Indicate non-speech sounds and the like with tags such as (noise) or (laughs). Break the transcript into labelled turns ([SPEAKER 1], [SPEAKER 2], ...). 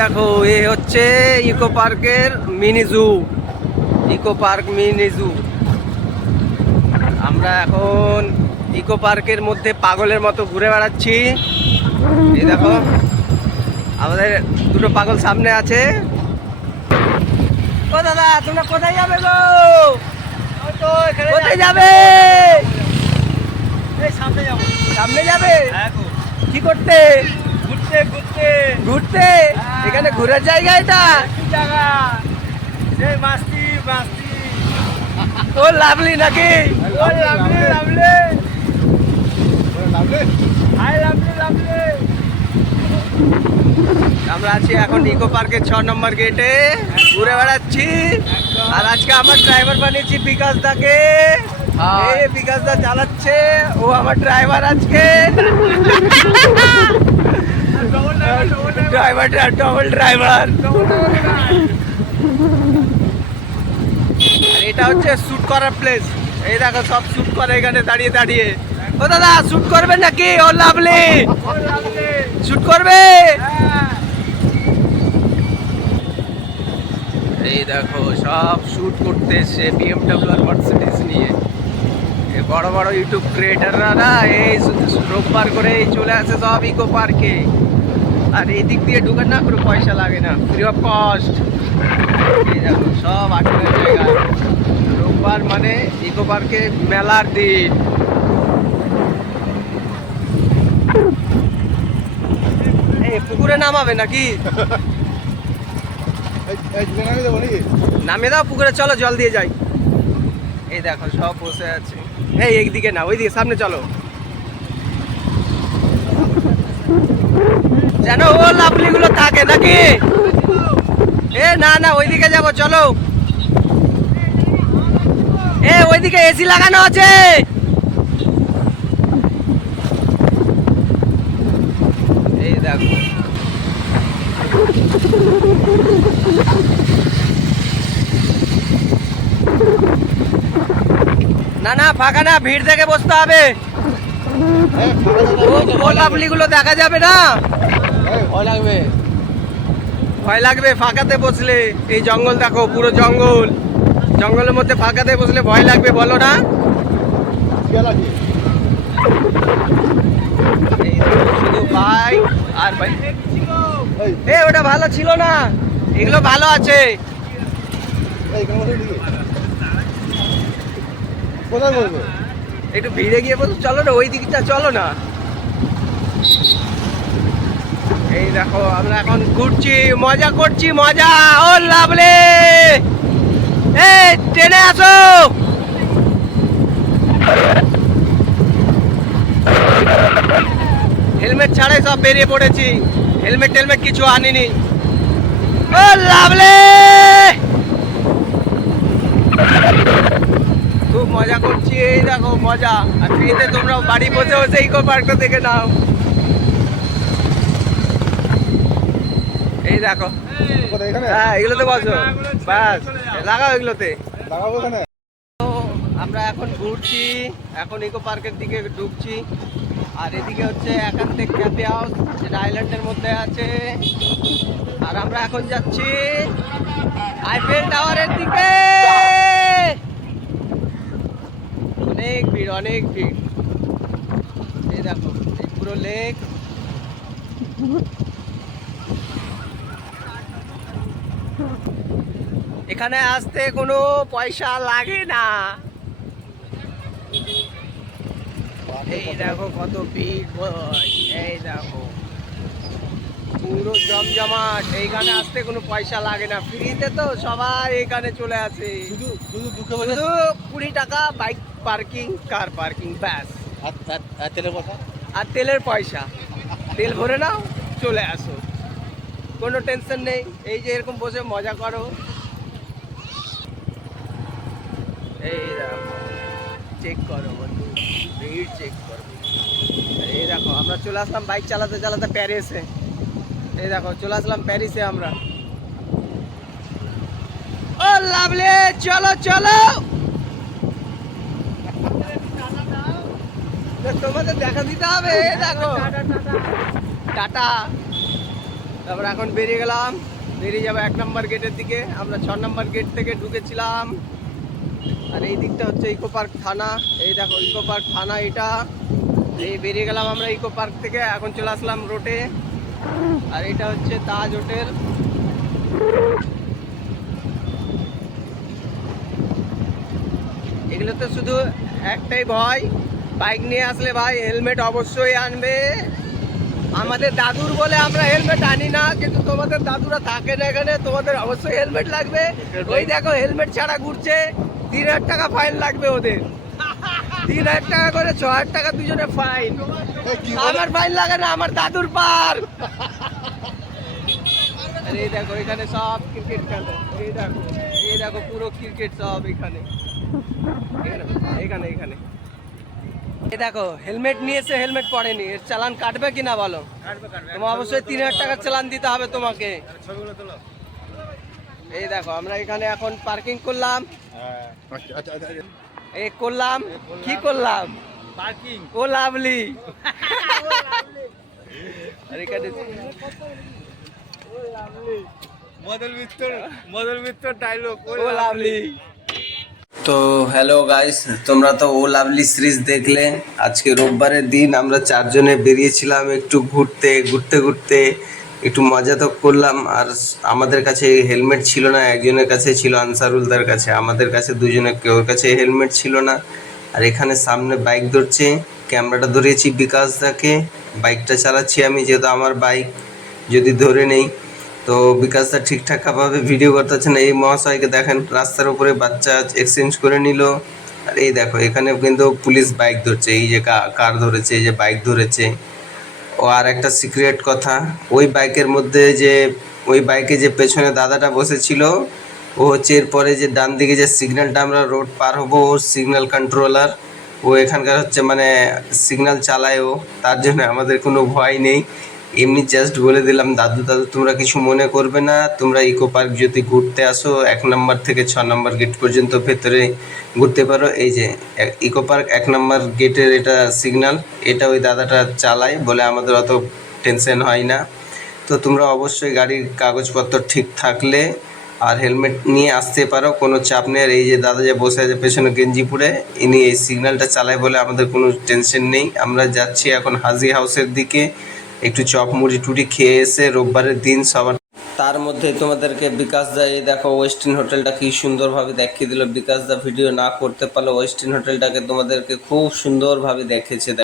[SPEAKER 1] দেখো এ হচ্ছে ইকো পার্কের mini zoo. Eco park mini zoo. আমরা এখন ইকো পার্কের মধ্যে পাগলের মতো ঘুরে বেড়াচ্ছি। এই দেখো আমাদের দুটো পাগল সামনে আছে। ও দাদা তোমরা কোথায় যাবে গো? কোথায় যাবে?
[SPEAKER 2] সামনে যাব।
[SPEAKER 1] সামনে যাবে?
[SPEAKER 2] হ্যাঁ
[SPEAKER 1] কি করতে?
[SPEAKER 2] ঘুরতে ঘুরতে।
[SPEAKER 1] ঘুরতে? এখানে ঘোরার জায়গা এটা? ও লাভলি নাকি?
[SPEAKER 2] ও লাভলে লাভলে। হাই লাভলে লাভলে।
[SPEAKER 1] আমরা আছি এখন ইকো পার্কের ছ নম্বর গেটে। ঘুরে বেড়াচ্ছি। আর আজকে আমার ড্রাইভার বানিয়েছি বিকাশ দাকে।
[SPEAKER 2] হ্যাঁ।
[SPEAKER 1] বিকাশ দা চালাচ্ছে। ও আমার ড্রাইভার আজকে। (laughs) ড্রাইভার ডবল ড্রাইভার এটা হচ্ছে শুট করার প্লেস এই দেখো, সব শুট করে এখানে দাঁড়িয়ে দাঁড়িয়ে। ও দাদা শুট করবে নাকি? ও লাভলি শুট করবে? এই দেখো, সব শুট করতে এসছে বিএমডব্লিউ আর মার্সিডিজ নিয়ে। বড় বড় ইউটিউব ক্রিয়েটাররা না, এই রোববার করে চলে আসে সব ইকো পার্কে আর এই দিক দিয়ে ঢুকার না কোনো পয়সা লাগে না। ফ্রি অফ কস্ট সব আটকের জায়গা রোববার মানে ইকো পার্কে মেলার দিন। পুকুরে নামাবে নাকি? নামে দাও পুকুরে, চলো জল দিয়ে যাই। এই দেখো, সব বসে আছে। এই একদিকে না ওইদিকে, সামনে চলো। যেন ও লাভলি গুলো থাকে নাকি? এ, না না, ওইদিকে যাব, চলো। এ, ওইদিকে এসি লাগানো আছে। এই দেখো। না না, ফাঁকা না, ভিড় দেখে বসতে হবে। ও গোলাপলি গুলো দেখা যাবে না?
[SPEAKER 2] ভয় লাগবে
[SPEAKER 1] ফাঁকাতে বসলে। এই জঙ্গল দেখো পুরো জঙ্গল। জঙ্গলের মধ্যে ফাঁকাতে বসলে ভয় লাগবে বলো না? এই দেখো, শুধু ভাই আর ভাই। এ ওটা ভালো ছিল না। এগুলো ভালো আছে। একটু ভিড়ে গিয়ে বলছো চলো না ওই দিকটা চলো না। এই দেখো, আমরা এখন ঘুরছি, মজা করছি, মজা। ও লাভলে এই ট্রেনে আসো! হেলমেট ছাড়াই সব বেরিয়ে পড়েছি। হেলমেট টেলমেট কিছু আনিনি। ও লাভলে খুব মজা করছি, এই দেখো, মজা। আর ফ্রিতে তোমরা বাড়ি বসে বসে ইকো পার্কটা দেখে নাও। দেখো হ্যাঁ এগুলোতে বসো। ব্যাস লাগাও এগুলোতে।
[SPEAKER 2] লাগাবো
[SPEAKER 1] আমরা এখন ঘুরছি এখন ইকো পার্কের দিকে ঢুকছি। আর এদিকে হচ্ছে একান্তে ক্যাফে হাউস যেটা আইল্যান্ডের মধ্যে আছে। আর আমরা এখন যাচ্ছি আইফেল টাওয়ারের দিকে। অনেক ভিড় অনেক ভিড়। এই দেখো এই পুরো লেক এখানে আসতে কোনো পয়সা লাগে না। এই দেখো কত ভিড় এই দেখো। পুরো জমজমাট এইখানে আসতে কোনো পয়সা লাগে না। ফ্রিতে তো সবাই এখানে চলে আসে।
[SPEAKER 2] শুধু শুধু
[SPEAKER 1] শুধু কুড়ি টাকা বাইক পার্কিং কার পার্কিং ব্যাস।
[SPEAKER 2] আর তেলের কথা
[SPEAKER 1] আর তেলের পয়সা। তেল ভরে নাও চলে আসো। কোনো টেনশন নেই, এই যে এরকম বসে মজা করো। এই চেক করো বন্ধু, ভিড় চেক করো। এই দেখো, আমরা চলে আসলাম বাইক চালাতে চালাতে প্যারিসে। এই দেখো, চলে আসলাম প্যারিসে আমরা। ও লাভলে, চলো চলো। তোমাদের দেখা দিতে হবে দেখো। টাটা।
[SPEAKER 3] তারপর এখন বেরিয়ে গেলাম। বেরিয়ে যাব এক নম্বর গেটের দিকে। আমরা ছ নম্বর গেট থেকে ঢুকেছিলাম। আর এই দিকটা হচ্ছে ইকো পার্ক থানা। এই দেখো, ইকো পার্ক থানা এটা। এই বেরিয়ে গেলাম আমরা ইকো পার্ক থেকে। এখন চলে আসলাম রোডে। আর এটা হচ্ছে তাজ হোটেল। এগুলো তো শুধু একটাই ভয়। বাইক নিয়ে আসলে ভাই, হেলমেট অবশ্যই আনবে। আমাদের দাদুর বলে আমরা হেলমেট আনি না, কিন্তু তোমাদের দাদুরা থাকে না এখানে, তোমাদের অবশ্যই হেলমেট লাগবে। ওই দেখো হেলমেট ছাড়া ঘুরছে, তিন হাজার টাকা ফাইন লাগবে ওদের। তিন হাজার টাকা করে ছ হাজার টাকা দুজনে ফাইন আমার ফাইন লাগে না, আমার দাদুর পার। এই দেখো, এখানে সব ক্রিকেট খেলে। এই দেখো এই দেখো, পুরো ক্রিকেট সব এখানে এখানে এখানে। এই দেখো হেলমেট নিয়েছে হেলমেট পরেনি। এর চালান কাটবে কিনা বলো? তোমার অবশ্যই তিন হাজার টাকার চালান দিতে হবে তোমাকে। এই দেখো আমরা এখানে এখন পার্কিং করলাম।
[SPEAKER 4] আচ্ছা আচ্ছা আচ্ছা।
[SPEAKER 3] এই করলাম। কি করলাম?
[SPEAKER 2] পার্কিং
[SPEAKER 3] ও লাভলি।
[SPEAKER 2] মদল মিত্র মদল মিত্র ডায়লগ
[SPEAKER 3] ও লাভলি। তো হ্যালো গাইস তোমরা তো ও লাভলি সিরিজ দেখলে। আজকে রোববারের দিন আমরা চারজনে বেরিয়েছিলাম একটু ঘুরতে ঘুরতে ঘুরতে। একটু মজা তো করলাম, আর আমাদের কাছে হেলমেট ছিল না, একজনের কাছে ছিল আনসারুলদার কাছে, আমাদের কাছে দুজনের কেউর কাছে হেলমেট ছিল না। আর এখানে সামনে বাইক ধরছে ক্যামেরাটা ধরেছি বিকাশদাকে বাইকটা চালাচ্ছি আমি, যেহেতু আমার বাইক যদি ধরে নেই। তো বিকাশদা ঠিকঠাকভাবে ভিডিও করতেছে না এই মহাশয়কে দেখেন, রাস্তার উপরে বাচ্চা এক্সচেঞ্জ করে নিল। আর এই দেখো এখানে কিন্তু পুলিশ বাইক ধরছে। এই যে কার ধরেছে, এই যে বাইক ধরেছে। ও আর একটা সিক্রেট কথা, ওই বাইকের মধ্যে যে, ওই বাইকে যে পেছনে দাদাটা বসেছিল, ও হচ্ছে এরপরে যে ডান দিকে যে সিগন্যালটা আমরা রোড পার হব, ওর সিগন্যাল কন্ট্রোলার ও এখানকার হচ্ছে মানে সিগন্যাল চালায় ও, তার জন্য আমাদের কোনো ভয় নেই। এমনি জাস্ট বলে দিলাম, দাদু দাদু, তোমরা কিছু মনে করবে না। তোমরা ইকো পার্ক যদি ঘুরতে আসো, এক নম্বর থেকে ছ নম্বর গেট পর্যন্ত ভেতরে ঘুরতে পারো। এই যে ইকো পার্ক এক নম্বর গেটের এটা সিগনাল এটা ওই দাদাটা চালায় বলে আমাদের অত টেনশন হয় না। তো তোমরা অবশ্যই গাড়ির কাগজপত্র ঠিক থাকলে আর হেলমেট নিয়ে আসতে পারো, কোনো চাপ নেই। এই যে দাদা যে বসে আছে পেছনে গেঞ্জি পরে ইনি এই সিগন্যালটা চালায় বলে আমাদের কোনো টেনশন নেই। আমরা যাচ্ছি এখন হাজি হাউসের দিকে। একটু চপ মুড়ি টুড়ি খেয়ে এসে রোববারের দিন সবার তার মধ্যে তোমাদেরকে বিকাশ দা, এই দেখো ওয়েস্টার্ন হোটেলটা কি সুন্দরভাবে দেখিয়ে দিল। বিকাশ দা ভিডিও না করতে পারলে ওয়েস্টার্ন হোটেলটাকে তোমাদেরকে খুব সুন্দরভাবে দেখেছে।